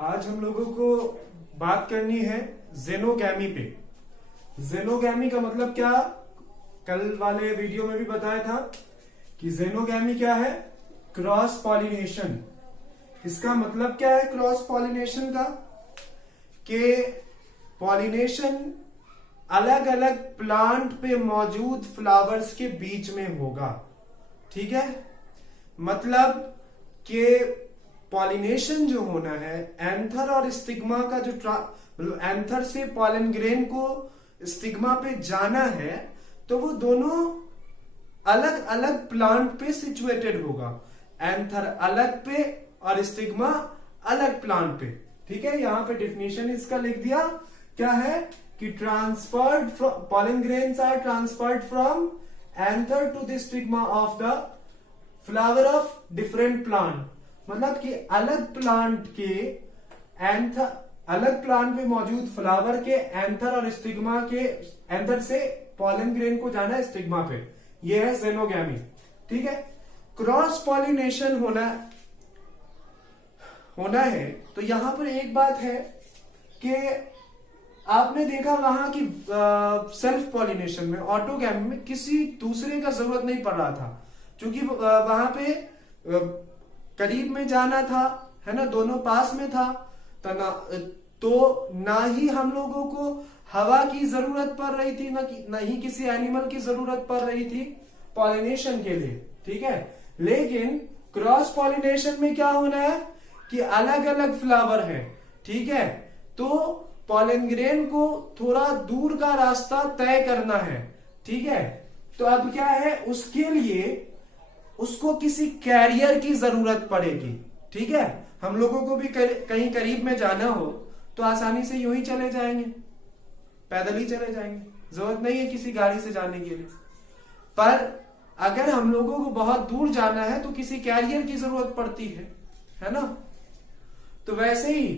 आज हम लोगों को बात करनी है जेनोगैमी पे। जेनोगैमी का मतलब क्या, कल वाले वीडियो में भी बताया था कि जेनोगैमी क्या है, क्रॉस पॉलिनेशन। इसका मतलब क्या है क्रॉस पॉलिनेशन का, कि पॉलिनेशन अलग अलग प्लांट पे मौजूद फ्लावर्स के बीच में होगा। ठीक है, मतलब कि पॉलिनेशन जो होना है, एंथर और स्टिग्मा का जो मतलब एंथर से पॉलन ग्रेन को स्टिग्मा पे जाना है, तो वो दोनों अलग अलग प्लांट पे सिचुएटेड होगा। एंथर अलग पे और स्टिग्मा अलग प्लांट पे। ठीक है, यहां पे डिफिनेशन इसका लिख दिया, क्या है कि transferred pollen grains are transferred from anther to the stigma of the flower of different plant. मतलब कि अलग प्लांट के एंथर, अलग प्लांट में मौजूद फ्लावर के एंथर और स्टिग्मा के एंथर से पॉलन ग्रेन को जाना है स्टिग्मा पे, यह है जेनोगैमी। ठीक है, क्रॉस पॉलिनेशन होना है तो यहां पर एक बात है कि आपने देखा वहां की सेल्फ पॉलिनेशन में, ऑटोगैमी में किसी दूसरे का जरूरत नहीं पड़ रहा था, क्योंकि वहां पे करीब में जाना था, है ना, दोनों पास में था, तो ना ही हम लोगों को हवा की जरूरत पड़ रही थी, ना ही किसी एनिमल की जरूरत पड़ रही थी पॉलिनेशन के लिए। ठीक है, लेकिन क्रॉस पॉलिनेशन में क्या होना है कि अलग अलग फ्लावर है। ठीक है, तो पॉलन ग्रेन को थोड़ा दूर का रास्ता तय करना है। ठीक है, तो अब क्या है, उसके लिए उसको किसी कैरियर की जरूरत पड़ेगी। ठीक है, हम लोगों को भी कहीं करीब में जाना हो तो आसानी से यूं ही चले जाएंगे, पैदल ही चले जाएंगे, जरूरत नहीं है किसी गाड़ी से जाने के लिए। पर अगर हम लोगों को बहुत दूर जाना है तो किसी कैरियर की जरूरत पड़ती है ना। तो वैसे ही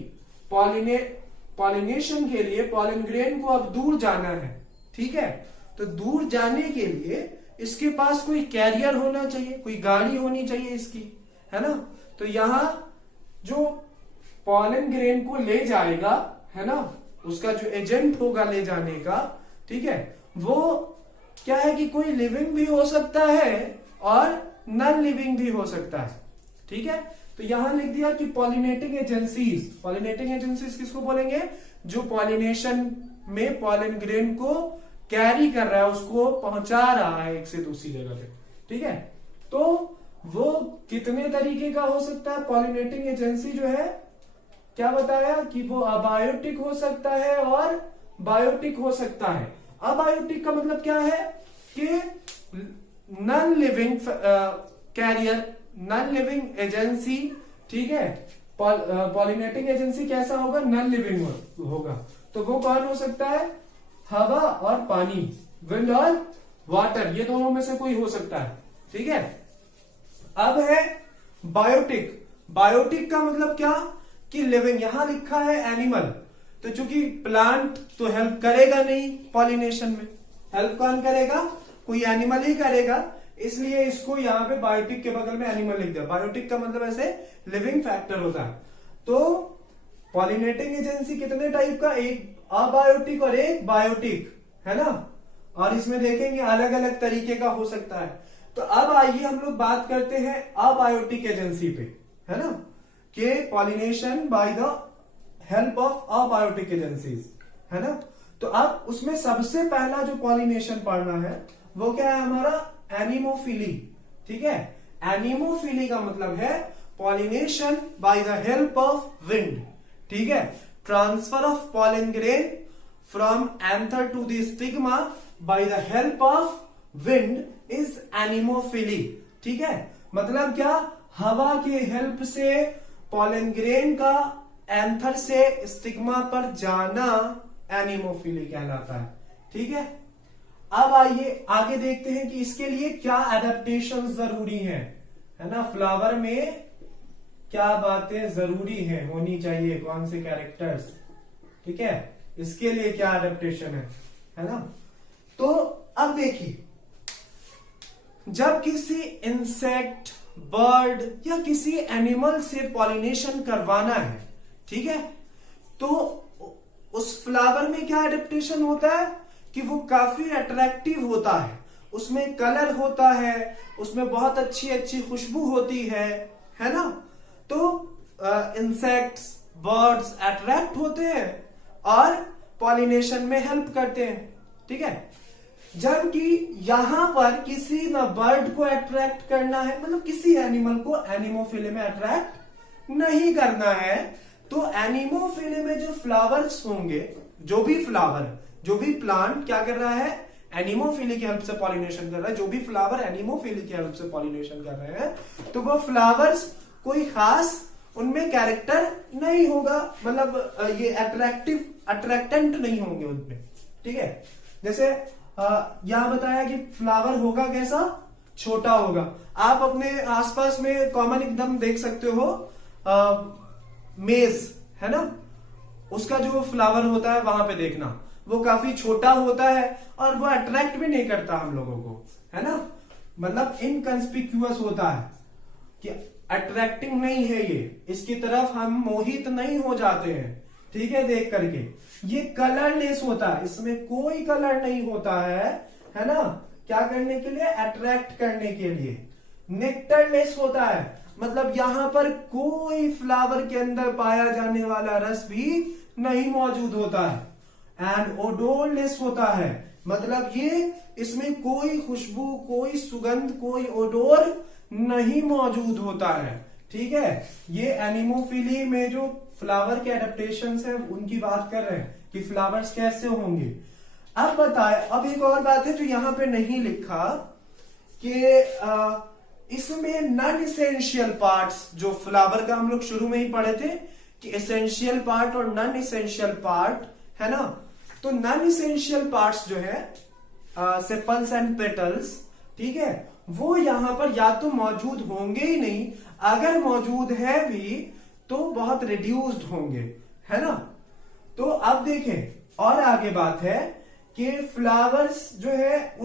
पॉलिनेशन के लिए पॉलन ग्रेन को अब दूर जाना है। ठीक है, तो दूर जाने के लिए इसके पास कोई कैरियर होना चाहिए, कोई गाड़ी होनी चाहिए इसकी, है ना। तो यहां जो पॉलन ग्रेन को ले जाएगा, है ना, उसका जो एजेंट होगा ले जाने का, ठीक है, वो क्या है कि कोई लिविंग भी हो सकता है और नॉन लिविंग भी हो सकता है। ठीक है, तो यहां लिख दिया कि पॉलिनेटिंग एजेंसीज। पॉलिनेटिंग एजेंसीज किसको बोलेंगे, जो पॉलिनेशन में पॉलन ग्रेन को कैरी कर रहा है, उसको पहुंचा रहा है एक से दूसरी जगह पे। ठीक है, तो वो कितने तरीके का हो सकता है पॉलिनेटिंग एजेंसी जो है, क्या बताया कि वो अबायोटिक हो सकता है और बायोटिक हो सकता है। अबायोटिक का मतलब क्या है कि non living carrier, non living agency. ठीक है, पॉलिनेटिंग एजेंसी कैसा होगा, नॉन लिविंग होगा। तो वो कौन हो सकता है, हवा और पानी, विंड और वाटर, ये दोनों में से कोई हो सकता है। ठीक है, अब है बायोटिक। बायोटिक का मतलब क्या कि लिविंग, यहां लिखा है एनिमल, तो चूंकि प्लांट तो हेल्प करेगा नहीं पॉलिनेशन में, हेल्प कौन करेगा, कोई एनिमल ही करेगा, इसलिए इसको यहां पे बायोटिक के बगल में एनिमल लिख दिया। बायोटिक का मतलब ऐसे लिविंग फैक्टर होता है। तो पॉलिनेटिंग एजेंसी कितने टाइप का, एक अबायोटिक और एक बायोटिक, है ना, और इसमें देखेंगे अलग अलग तरीके का हो सकता है। तो अब आइए हम लोग बात करते हैं अबायोटिक एजेंसी पे, है ना, कि pollination by the help of abiotic agencies, है ना। तो अब उसमें सबसे पहला जो पॉलिनेशन पढ़ना है वो क्या है हमारा, एनिमोफिली। ठीक है, एनिमोफिली का मतलब है pollination by the help of wind. ठीक है, transfer of pollen grain from anther to the stigma by the help of wind is anemophily. ठीक है, मतलब क्या, हवा के हेल्प से पॉलन ग्रेन का एंथर से स्टिग्मा पर जाना एनिमोफिली कहलाता है। ठीक है, अब आइए आगे देखते हैं कि इसके लिए क्या एडेप्टेशन जरूरी है ना, फ्लावर में क्या बातें जरूरी है, होनी चाहिए, कौन से कैरेक्टर्स। ठीक है, इसके लिए क्या एडेप्टेशन है ना। तो अब देखिए, जब किसी इंसेक्ट बर्ड या किसी एनिमल से पॉलिनेशन करवाना है, ठीक है, तो उस फ्लावर में क्या एडेप्टेशन होता है कि वो काफी अट्रैक्टिव होता है, उसमें कलर होता है, उसमें बहुत अच्छी अच्छी खुशबू होती है ना। तो इंसेक्ट्स बर्ड्स अट्रैक्ट होते हैं और पॉलिनेशन में हेल्प करते हैं, ठीक है। जबकि यहां पर किसी न बर्ड को अट्रैक्ट करना है, मतलब किसी एनिमल को एनिमोफिली में अट्रैक्ट नहीं करना है, तो एनिमोफिली में जो फ्लावर्स होंगे, जो भी फ्लावर, जो भी प्लांट क्या कर रहा है, एनिमोफिली की हेल्प से पॉलिनेशन कर रहा है, जो भी फ्लावर एनिमोफिली की हेल्प से पॉलिनेशन कर रहे हैं, तो वो फ्लावर्स कोई खास उनमें कैरेक्टर नहीं होगा, मतलब ये अट्रैक्टेंट नहीं होंगे उनमें, ठीक है। जैसे यहां बताया कि फ्लावर होगा कैसा, छोटा होगा। आप अपने आसपास में कॉमन एकदम देख सकते हो मेज, है ना, उसका जो फ्लावर होता है वहां पे देखना, वो काफी छोटा होता है और वो अट्रैक्ट भी नहीं करता हम लोगों को, है ना, मतलब इनकंस्पिक्यूअस होता है कि अट्रैक्टिंग नहीं है ये, इसकी तरफ हम मोहित नहीं हो जाते हैं, ठीक है, देख करके। ये कलरलेस होता है, इसमें कोई कलर नहीं होता है ना, क्या करने के लिए, अट्रैक्ट करने के लिए। नेक्टरलेस होता है, मतलब यहां पर कोई फ्लावर के अंदर पाया जाने वाला रस भी नहीं मौजूद होता है। एंड ओडोरलेस होता है, मतलब ये इसमें कोई खुशबू, कोई सुगंध, कोई ओडोर नहीं मौजूद होता है, ठीक है। ये एनिमोफिली में जो फ्लावर के एडेप्टेशंस हैं उनकी बात कर रहे हैं कि फ्लावर्स कैसे होंगे। अब बताए, अब एक और बात है जो यहां पे नहीं लिखा कि इसमें नॉन इसेंशियल पार्ट्स, जो फ्लावर का हम लोग शुरू में ही पढ़े थे कि एसेंशियल पार्ट और नॉन इसेंशियल पार्ट, है ना, तो नॉन इसेंशियल पार्ट्स जो है सेपल्स एंड पेटल्स, ठीक है, वो यहां पर या तो मौजूद होंगे ही नहीं, अगर मौजूद है भी तो बहुत रिड्यूस्ड होंगे, है ना। तो अब देखें और आगे बात है कि फ्लावर्स जो है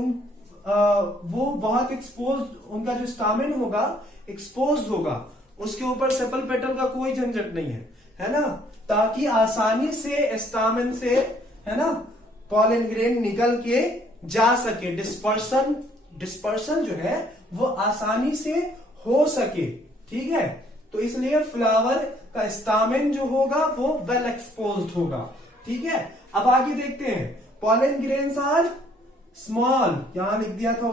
वो बहुत एक्सपोज, उनका जो स्टामेन होगा एक्सपोज होगा, उसके ऊपर सेपल पेटल का कोई झंझट नहीं है ना, ताकि आसानी से स्टामेन से, है ना, पॉलन ग्रेन निकल के जा सके, डिस्पर्सन जो है वो आसानी से हो सके, ठीक है। तो इसलिए फ्लावर का स्टामेन जो होगा वो वेल एक्सपोज्ड होगा, ठीक है। अब आगे देखते हैं, पॉलन ग्रेन्स आर स्मॉल, यहां लिख दिया था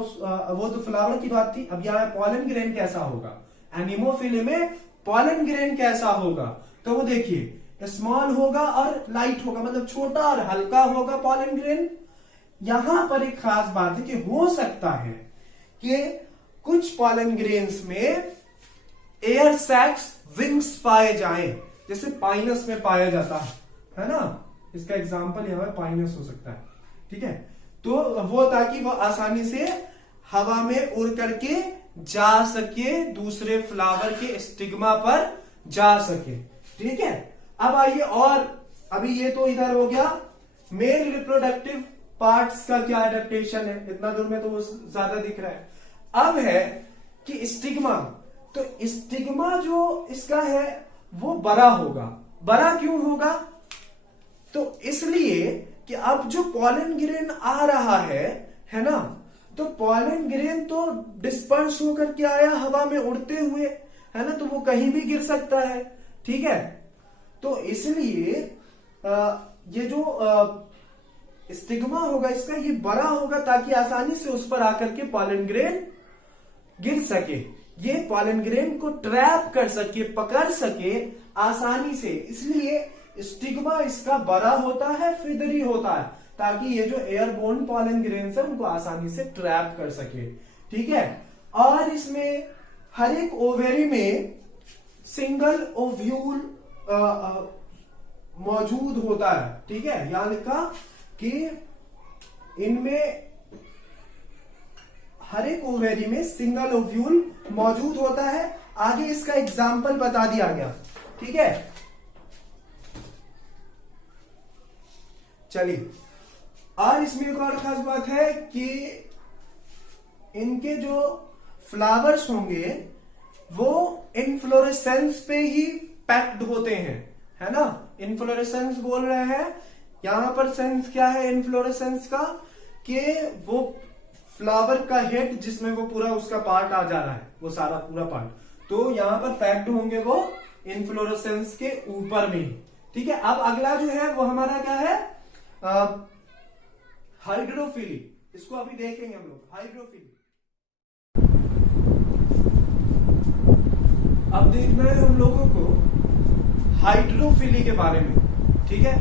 वो तो फ्लावर की बात थी। अब यहां पॉलन ग्रेन कैसा होगा, एनिमोफिली में पॉलन ग्रेन कैसा होगा, तो वो देखिए स्मॉल होगा और लाइट होगा, मतलब छोटा और हल्का होगा पॉलन ग्रेन। यहां पर एक खास बात है कि हो सकता है कि कुछ पॉलन ग्रेन्स में एयर सैक्स विंग्स पाए जाएं, जैसे पाइनस में पाया जाता है ना, इसका एग्जांपल यहां पाइनस हो सकता है, ठीक है। तो वो ताकि वो आसानी से हवा में उड़ करके जा सके, दूसरे फ्लावर के स्टिग्मा पर जा सके, ठीक है। अब आइए, और अभी ये तो इधर हो गया मेल रिप्रोडक्टिव पार्ट्स का क्या एडेप्टेशन है, इतना दूर में तो वो ज्यादा दिख रहा है। अब है कि स्टिग्मा, तो स्टिग्मा जो इसका है वो बड़ा होगा। बड़ा क्यों होगा, तो इसलिए कि अब जो पॉलन ग्रेन आ रहा है ना, तो पॉलन ग्रेन तो डिस्पर्स होकर के आया हवा में उड़ते हुए, है ना, तो वो कहीं भी गिर सकता है, ठीक है। तो इसलिए ये जो स्टिग्मा होगा इसका, ये बड़ा होगा ताकि आसानी से उस पर आकर के पॉलन ग्रेन गिर सके, ये पॉलन ग्रेन को ट्रैप कर सके, पकड़ सके आसानी से। इसलिए स्टिग्मा इसका बड़ा होता है, फिदरी होता है, ताकि ये जो एयरबोर्न पॉलन ग्रेन्स है उनको आसानी से ट्रैप कर सके, ठीक है। और इसमें हर एक ओवेरी में सिंगल ओव्यूल मौजूद होता है, ठीक है। यहां लिखा कि इनमें हर एक ओवेरी में सिंगल ओव्यूल मौजूद होता है। आगे इसका एग्जाम्पल बता दिया गया, ठीक है। चलिए, और इसमें एक और खास बात है कि इनके जो फ्लावर्स होंगे वो इनफ्लोरेसेंस पे ही पैक्ड होते हैं, है ना। इनफ्लोरेसेंस बोल रहे हैं, यहां पर सेंस क्या है इनफ्लोरेसेंस का, कि वो फ्लावर का हेड जिसमें वो पूरा उसका पार्ट आ जा रहा है, वो सारा पूरा पार्ट, तो यहां पर पैक्ड होंगे वो इनफ्लोरेसेंस के ऊपर में। ठीक है, अब अगला जो है वो हमारा क्या है, हाइड्रोफिली। इसको अभी देखेंगे हम लोग, हाइड्रोफिली। अब देखना है हम लोगों को हाइड्रोफिली के बारे में। ठीक है,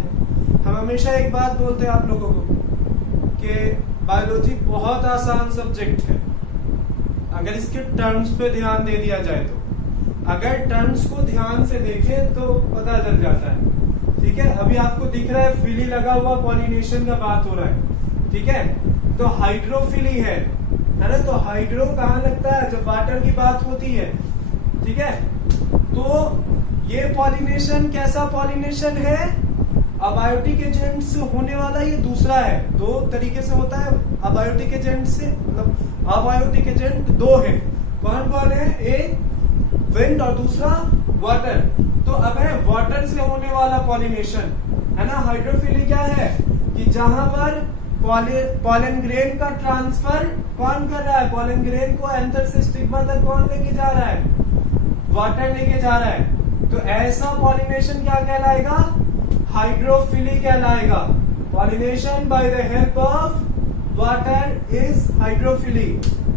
हम हमेशा एक बात बोलते हैं आप लोगों को कि बायोलॉजी बहुत आसान सब्जेक्ट है अगर इसके टर्म्स पे ध्यान दे दिया जाए तो। अगर टर्म्स को ध्यान से देखें तो पता चल जाता है। ठीक है, अभी आपको दिख रहा है फिली लगा हुआ, पॉलिनेशन का बात हो रहा है। ठीक है, तो हाइड्रोफिली है ना। तो हाइड्रो कहाँ लगता है, जब वाटर की बात होती है। ठीक है, तो ये पॉलिनेशन कैसा पॉलिनेशन है, अबायोटिक एजेंट से होने वाला, ये दूसरा है। दो तरीके से होता है अबायोटिक एजेंट से, मतलब अबायोटिक एजेंट दो है। कौन कौन है, एक विंड और दूसरा वाटर। तो अब है वाटर से होने वाला पॉलिनेशन, है ना। हाइड्रोफिली क्या है कि जहां पर पॉलन ग्रेन का ट्रांसफर कौन कर रहा है, पॉलन ग्रेन को एंथर से स्टिग्मा तक कौन लेके जा रहा है, वाटर लेके जा रहा है। तो ऐसा पॉलिनेशन क्या कहलाएगा, हाइड्रोफिली कहलाएगा। Pollination by the help of water is hydrophily.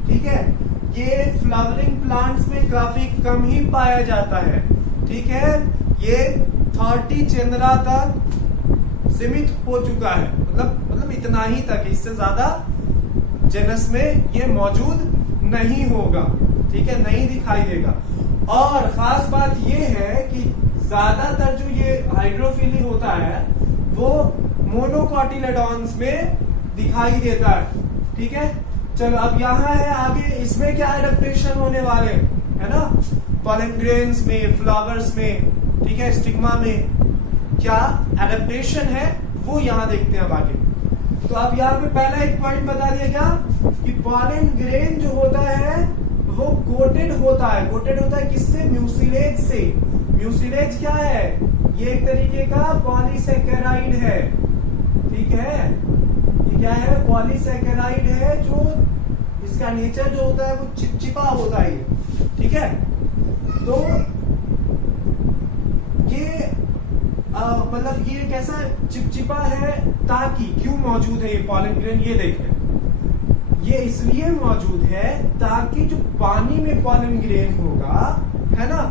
ठीक है, ये फ्लावरिंग प्लांट्स में काफी कम ही पाया जाता है। ठीक है, ये 30 चंद्रा तक सीमित हो चुका है, मतलब इतना ही तक, इससे ज्यादा जेनस में ये मौजूद नहीं होगा। ठीक है, नहीं दिखाई देगा। और खास बात ये है कि ज्यादातर जो ये हाइड्रोफिली होता है वो मोनोकॉटिलेडॉन्स में दिखाई देता है। ठीक है, चलो अब यहाँ है आगे, इसमें क्या एडेप्टेशन होने वाले, है ना, पॉलन ग्रेन्स में, फ्लावर्स में, ठीक है, स्टिग्मा में क्या एडेप्टेशन है वो यहाँ देखते हैं अब आगे। तो अब यहाँ पे पहला एक पॉइंट बता दिया क्या कि पॉलन ग्रेन जो होता है वो कोटेड होता है। कोटेड होता है किससे, म्यूसिलेज से। म्यूसिलेज क्या है, ये एक तरीके का पॉलीसेकेराइड है। ठीक है, ये क्या है, पॉलीसेकेराइड है, जो इसका नेचर जो होता है वो चिपचिपा होता है। ठीक है, तो ये मतलब ये कैसा चिपचिपा है, ताकि क्यों मौजूद है ये पॉलन ग्रेन, ये देखें। ये इसलिए मौजूद है ताकि जो पानी में पॉलन ग्रेन होगा, है ना,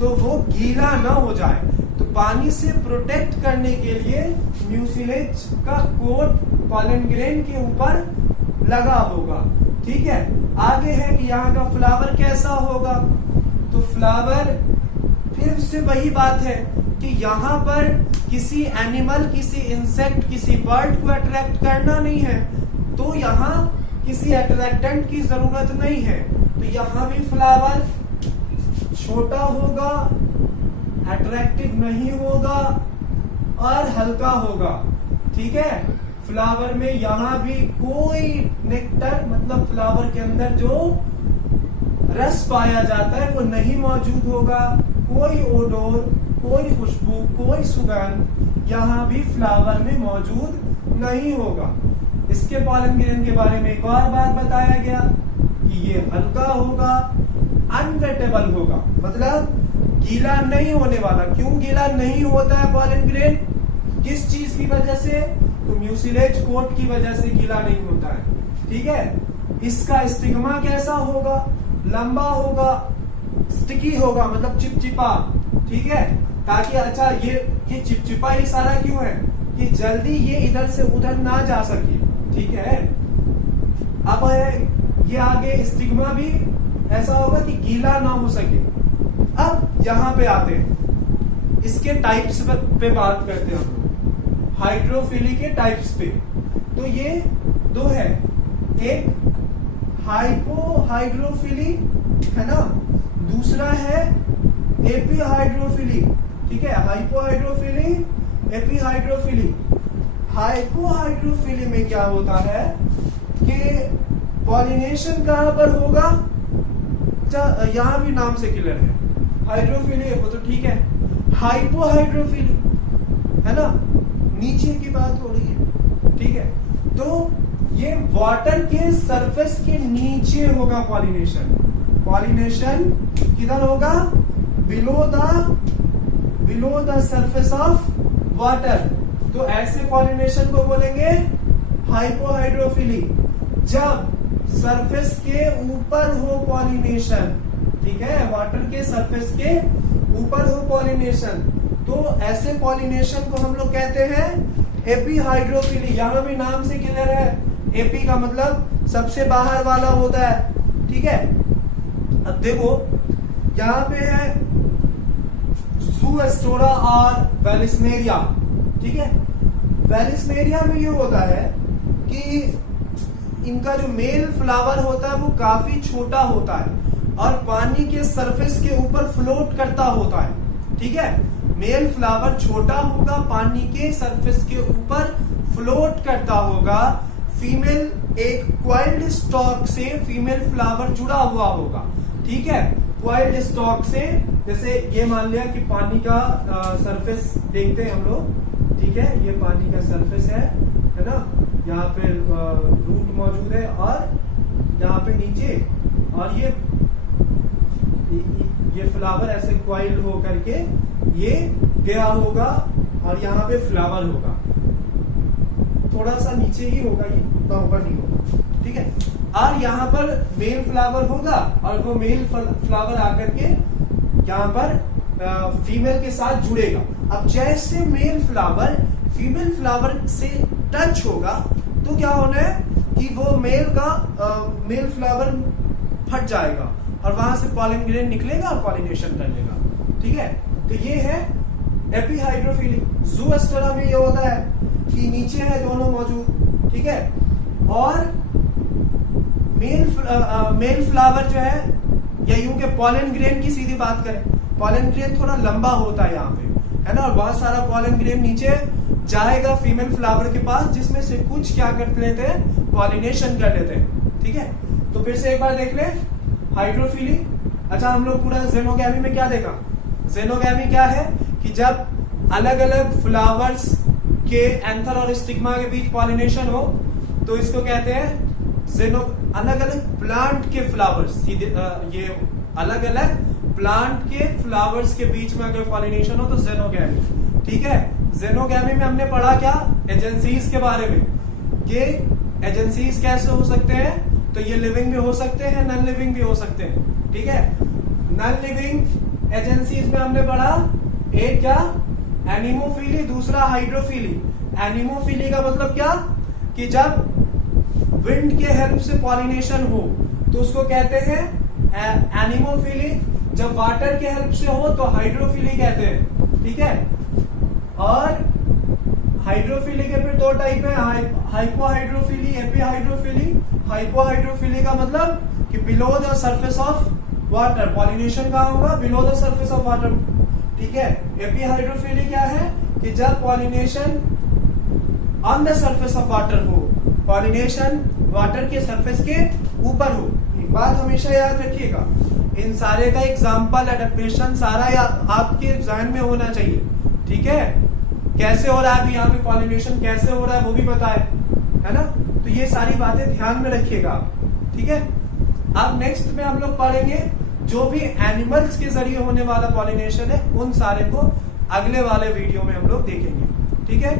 तो वो गीला ना हो जाए। तो पानी से प्रोटेक्ट करने के लिए म्यूसिलेज का कोट पॉलन ग्रेन के ऊपर लगा होगा। ठीक है, आगे है कि यहाँ का फ्लावर कैसा होगा। तो फ्लावर फिर से वही बात है कि यहाँ पर किसी एनिमल, किसी इंसेक्ट, किसी बर्ड को अट्रैक्ट करना नहीं है, तो यहाँ किसी अट्रैक्टेंट की जरूरत नहीं है। तो यहाँ भी फ्लावर छोटा होगा, अट्रैक्टिव नहीं होगा और हल्का होगा। ठीक है, फ्लावर में यहाँ भी कोई नेक्टर, मतलब फ्लावर के अंदर जो रस पाया जाता है वो नहीं मौजूद होगा। कोई ओडोर, कोई खुशबू, कोई सुगंध यहाँ भी फ्लावर में मौजूद नहीं होगा। इसके पॉलन ग्रेन के बारे में एक और बात बताया गया कि ये हल्का होगा, अनवेटेबल होगा, मतलब गीला नहीं होने वाला। क्यों गीला नहीं होता है पॉलन ग्रेन, किस चीज की वजह से, तो म्यूसिलेज कोट की वजह से गीला नहीं होता है। ठीक है, इसका स्टिग्मा कैसा होगा, लंबा होगा, स्टिकी होगा, मतलब चिपचिपा। ठीक है, ताकि अच्छा ये चिपचिपा ही सारा क्यों है कि जल्दी ये इधर से उधर ना जा सके। ठीक है, अब है ये आगे स्टिग्मा भी ऐसा होगा कि गीला ना हो सके। अब यहाँ पे आते हैं, इसके टाइप्स पे बात करते हैं हम लोग, हाइड्रोफिली के टाइप्स पे। तो ये दो है, एक हाइपोहाइड्रोफिली, है ना, दूसरा है एपीहाइड्रोफिली। ठीक है, हाइपोहाइड्रोफिली, एपीहाइड्रोफिली। हाइपोहाइड्रोफिली में क्या होता है कि पॉलिनेशन कहां पर होगा, यहाँ भी नाम से क्लियर है, हाइड्रोफिली है वो तो ठीक है, हाइपोहाइड्रोफिली है ना, नीचे की बात हो रही है, ठीक है। तो ये वाटर के सरफेस के नीचे होगा पॉलिनेशन, पॉलिनेशन किधर होगा, below the surface of water. तो ऐसे पॉलिनेशन को बोलेंगे हाइपोहाइड्रोफिली, जब सरफेस के ऊपर हो पॉलिनेशन, ठीक है, वाटर के सरफेस के ऊपर हो पॉलिनेशन, तो ऐसे पॉलिनेशन को हम लोग कहते हैं एपीहाइड्रोफिली। यहां भी नाम से क्लियर है, एपी का मतलब सबसे बाहर वाला होता है, ठीक है। अब देखो यहां पे है ज़ूस्टोरा और वेलिस्नेरिया, ठीक है। वेलिस्नेरिया में ये होता है कि इनका जो मेल फ्लावर होता है वो काफी छोटा होता है और पानी के सरफेस के ऊपर फ्लोट करता होता है, ठीक है। मेल फ्लावर छोटा होगा, पानी के सरफेस के ऊपर फ्लोट करता होगा, फीमेल एक क्वाइल्ड स्टॉक से फीमेल फ्लावर जुड़ा हुआ होगा, ठीक है, क्वाइल्ड स्टॉक से। जैसे ये मान लिया कि पानी का सरफेस देखते हैं हम लोग, ठीक है, ये पानी का सरफेस है ना, यहाँ पे रूट मौजूद है और यहाँ पे नीचे, और ये फ्लावर ऐसे क्वाइल्ड हो करके ये गया होगा और यहाँ पे फ्लावर होगा, थोड़ा सा नीचे ही होगा, ये उतना ऊपर नहीं होगा, ठीक है। और यहाँ पर मेल फ्लावर होगा और वो मेल फ्लावर आकर के यहाँ पर फीमेल के साथ जुड़ेगा। अब जैसे मेल फ्लावर फीमेल फ्लावर से टच होगा तो क्या होना है कि वो मेल फ्लावर फट जाएगा और वहां से पॉलन ग्रेन निकलेगा और पॉलिनेशन कर लेगा, ठीक है। तो ये है एपीहाइड्रोफिली। ज़ूस्टोरा में ये होता है कि नीचे है दोनों मौजूद, ठीक है, और मेल फ्लावर जो है, या यूं के पॉलन ग्रेन की सीधी बात करें, पॉलन ग्रेन थोड़ा लंबा होता है यहाँ पे, है ना, और बहुत सारा पॉलन ग्रेन नीचे जाएगा फीमेल फ्लावर के पास, जिसमें से कुछ क्या कर लेते हैं, पॉलिनेशन कर लेते हैं, ठीक है। तो फिर से एक बार देख ले, हाइड्रोफिली। अच्छा, हम लोग पूरा ज़ेनोगैमी में क्या देखा, ज़ेनोगैमी क्या है कि जब अलग अलग फ्लावर्स के एंथर और स्टिग्मा के बीच पॉलिनेशन हो तो इसको कहते हैं अलग अलग प्लांट के फ्लावर्स, सीधे ये अलग अलग प्लांट के फ्लावर्स के बीच में अगर पॉलिनेशन हो तो ज़ेनोगैमी, ठीक है। ज़ेनोगैमी में हमने पढ़ा क्या, एजेंसीज के बारे में, कि एजेंसीज कैसे हो सकते हैं, तो ये लिविंग भी हो सकते हैं, नॉन लिविंग भी हो सकते हैं, ठीक है। नॉन लिविंग एजेंसीज में हमने पढ़ा, एक क्या, एनिमोफिली, दूसरा हाइड्रोफिली। एनिमोफिली का मतलब क्या, कि जब विंड के हेल्प से पॉलिनेशन हो तो उसको कहते हैं एनिमोफिली, जब वाटर के हेल्प से हो तो हाइड्रोफिली कहते हैं, ठीक है। और हाइड्रोफिली के फिर दो टाइप है, हाइपोहाइड्रोफिली, एपीहाइड्रोफिली। हाइपोहाइड्रोफिली का मतलब कि below the surface of water, pollination कहाँ होगा, below the surface of water, ठीक है। एपीहाइड्रोफिली क्या है कि जब pollination on the surface of water हो, पॉलिनेशन वाटर के सरफेस के ऊपर हो। एक बात हमेशा याद रखिएगा, इन सारे का एग्जाम्पल, एडेप्टेशन सारा आपके जहन में होना चाहिए, ठीक है। कैसे हो रहा है अभी यहाँ पे पॉलिनेशन, कैसे हो रहा है वो भी पता है ना। तो ये सारी बातें ध्यान में रखिएगा, ठीक है। अब नेक्स्ट में हम लोग पढ़ेंगे जो भी एनिमल्स के जरिए होने वाला पॉलिनेशन है, उन सारे को अगले वाले वीडियो में हम लोग देखेंगे, ठीक है।